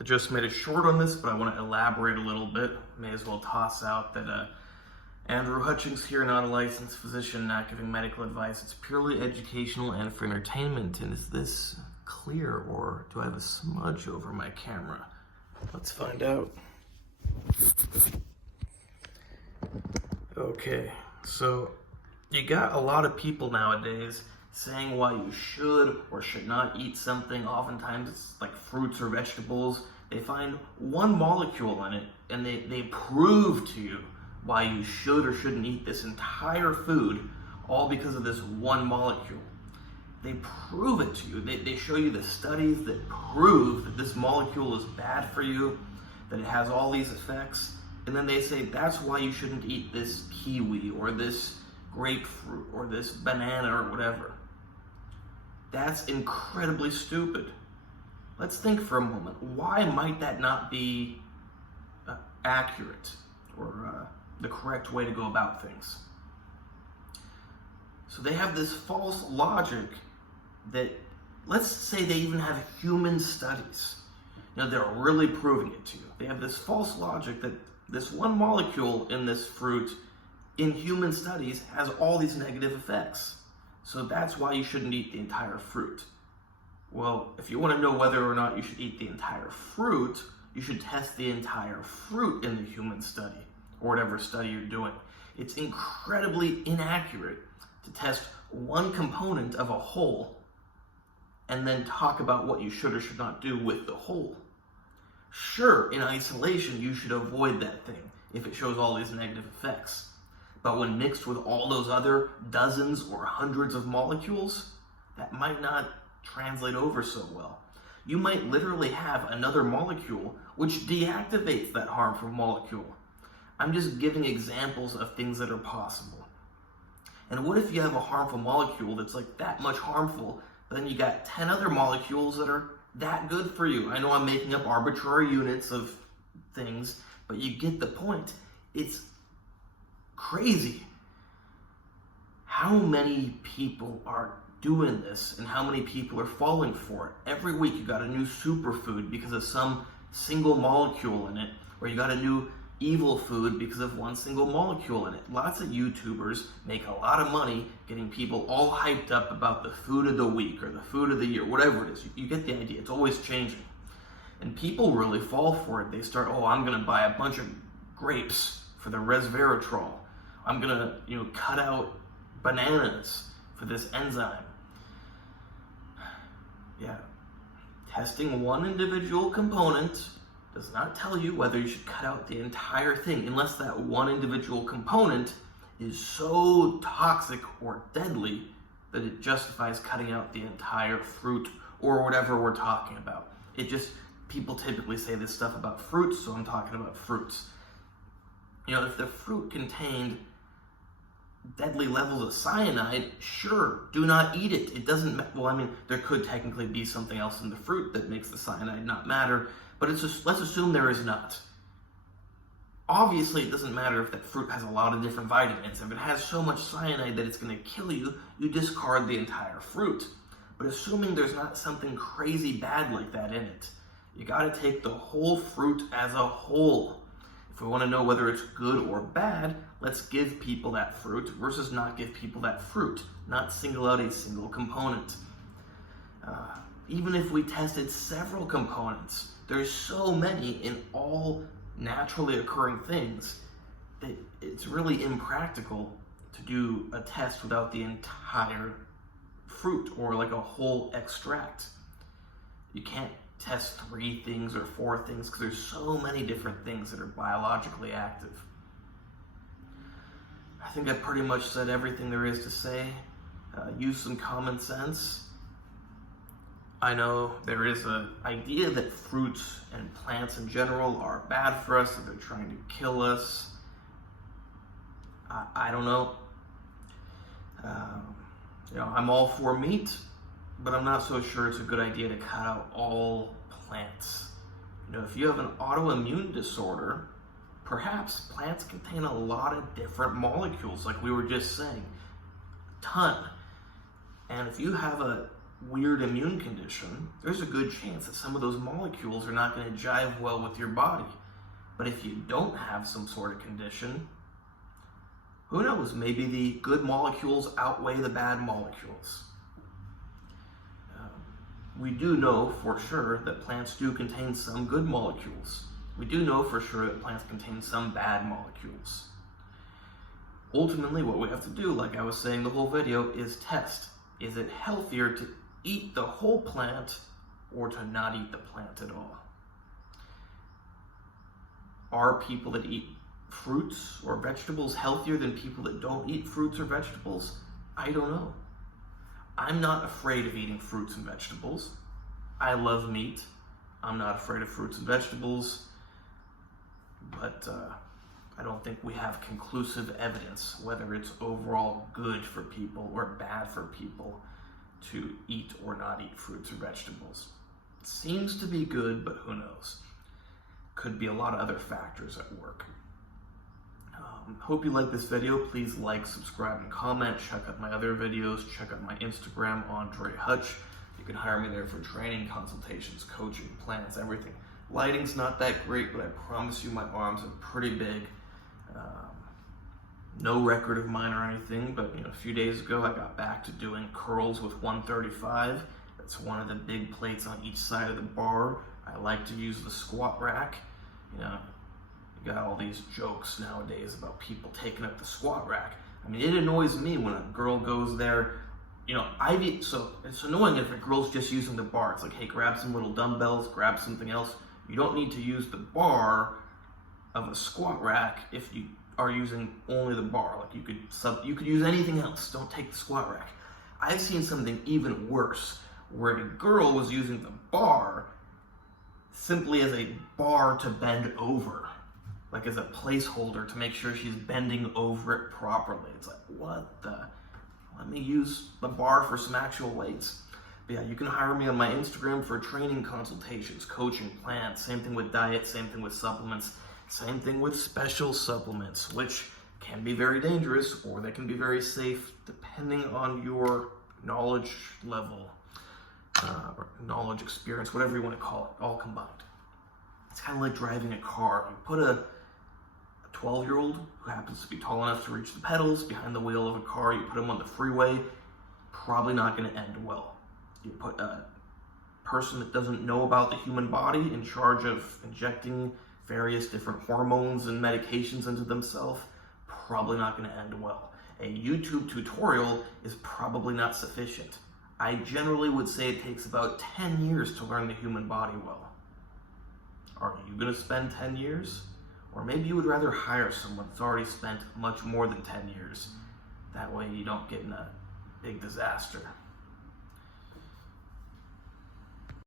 I just made it short on this, but I want to elaborate a little bit. May as well toss out that Andrew Hutchings here, not a licensed physician, not giving medical advice. It's purely educational and for entertainment. And is this clear, or do I have a smudge over my camera? Let's find out. Okay, so you got a lot of people nowadays saying why you should or should not eat something. Oftentimes it's like fruits or vegetables. They find one molecule in it and they prove to you why you should or shouldn't eat this entire food, all because of this one molecule. They prove it to you. They show you the studies that prove that this molecule is bad for you, that it has all these effects, and then they say that's why you shouldn't eat this kiwi or this grapefruit or this banana or whatever. That's incredibly stupid. Let's think for a moment. Why might that not be accurate or the correct way to go about things? So they have this false logic that, let's say they even have human studies. You know, they're really proving it to you. They have this false logic that this one molecule in this fruit in human studies has all these negative effects. So that's why you shouldn't eat the entire fruit. Well, if you want to know whether or not you should eat the entire fruit, you should test the entire fruit in the human study, or whatever study you're doing. It's incredibly inaccurate to test one component of a whole and then talk about what you should or should not do with the whole. Sure, in isolation, you should avoid that thing if it shows all these negative effects. But when mixed with all those other dozens or hundreds of molecules, that might not translate over so well. You might literally have another molecule which deactivates that harmful molecule. I'm just giving examples of things that are possible. And what if you have a harmful molecule that's like that much harmful, but then you got 10 other molecules that are that good for you? I know I'm making up arbitrary units of things, but you get the point. It's crazy how many people are doing this and how many people are falling for it. Every week you got a new superfood because of some single molecule in it, or you got a new evil food because of one single molecule in it. Lots of YouTubers make a lot of money getting people all hyped up about the food of the week or the food of the year, whatever it is. You get the idea. It's always changing. And people really fall for it. They start, I'm going to buy a bunch of grapes for the resveratrol. I'm going to, cut out bananas for this enzyme. Yeah. Testing one individual component does not tell you whether you should cut out the entire thing, unless that one individual component is so toxic or deadly that it justifies cutting out the entire fruit or whatever we're talking about. People typically say this stuff about fruits, so I'm talking about fruits. If the fruit contained deadly levels of cyanide, sure, do not eat it. It doesn't, there could technically be something else in the fruit that makes the cyanide not matter, but let's assume there is not. Obviously, it doesn't matter if that fruit has a lot of different vitamins. If it has so much cyanide that it's going to kill you, you discard the entire fruit. But assuming there's not something crazy bad like that in it, you got to take the whole fruit as a whole. If we want to know whether it's good or bad, let's give people that fruit versus not give people that fruit, not single out a single component. Even if we tested several components, there's so many in all naturally occurring things that it's really impractical to do a test without the entire fruit or like a whole extract. You can't test 3 things or 4 things because there's so many different things that are biologically active. I think I pretty much said everything there is to say. Use some common sense. I know there is an idea that fruits and plants in general are bad for us, that they're trying to kill us. I don't know. I'm all for meat, but I'm not so sure it's a good idea to cut out all plants. If you have an autoimmune disorder, perhaps plants contain a lot of different molecules, like we were just saying, a ton. And if you have a weird immune condition, there's a good chance that some of those molecules are not going to jive well with your body. But if you don't have some sort of condition, who knows, maybe the good molecules outweigh the bad molecules. We do know for sure that plants do contain some good molecules. We do know for sure that plants contain some bad molecules. Ultimately, what we have to do, like I was saying the whole video, is test. Is it healthier to eat the whole plant or to not eat the plant at all? Are people that eat fruits or vegetables healthier than people that don't eat fruits or vegetables? I don't know. I'm not afraid of eating fruits and vegetables. I love meat. I'm not afraid of fruits and vegetables, but I don't think we have conclusive evidence whether it's overall good for people or bad for people to eat or not eat fruits or vegetables. It seems to be good, but who knows? Could be a lot of other factors at work. Hope you like this video. Please like, subscribe, and comment. Check out my other videos. Check out my Instagram, AndreyHutch. You can hire me there for training, consultations, coaching, plans, everything. Lighting's not that great, but I promise you my arms are pretty big. No record of mine or anything, but a few days ago I got back to doing curls with 135. That's one of the big plates on each side of the bar. I like to use the squat rack. You got all these jokes nowadays about people taking up the squat rack. I mean, it annoys me when a girl goes there. So it's annoying if a girl's just using the bar. It's like, hey, grab some little dumbbells, grab something else. You don't need to use the bar of a squat rack if you are using only the bar. Like you could use anything else. Don't take the squat rack. I've seen something even worse, where a girl was using the bar simply as a bar to bend over, like as a placeholder to make sure she's bending over it properly. It's like, what the? Let me use the bar for some actual weights. But yeah, you can hire me on my Instagram for training consultations, coaching, plans, same thing with diet, same thing with supplements, same thing with special supplements, which can be very dangerous or they can be very safe depending on your knowledge level, or knowledge, experience, whatever you want to call it, all combined. It's kind of like driving a car. You put a 12-year-old who happens to be tall enough to reach the pedals behind the wheel of a car, you put him on the freeway, probably not going to end well. You put a person that doesn't know about the human body in charge of injecting various different hormones and medications into themselves, probably not going to end well. A YouTube tutorial is probably not sufficient. I generally would say it takes about 10 years to learn the human body well. Are you going to spend 10 years? Or maybe you would rather hire someone that's already spent much more than 10 years. That way you don't get in a big disaster.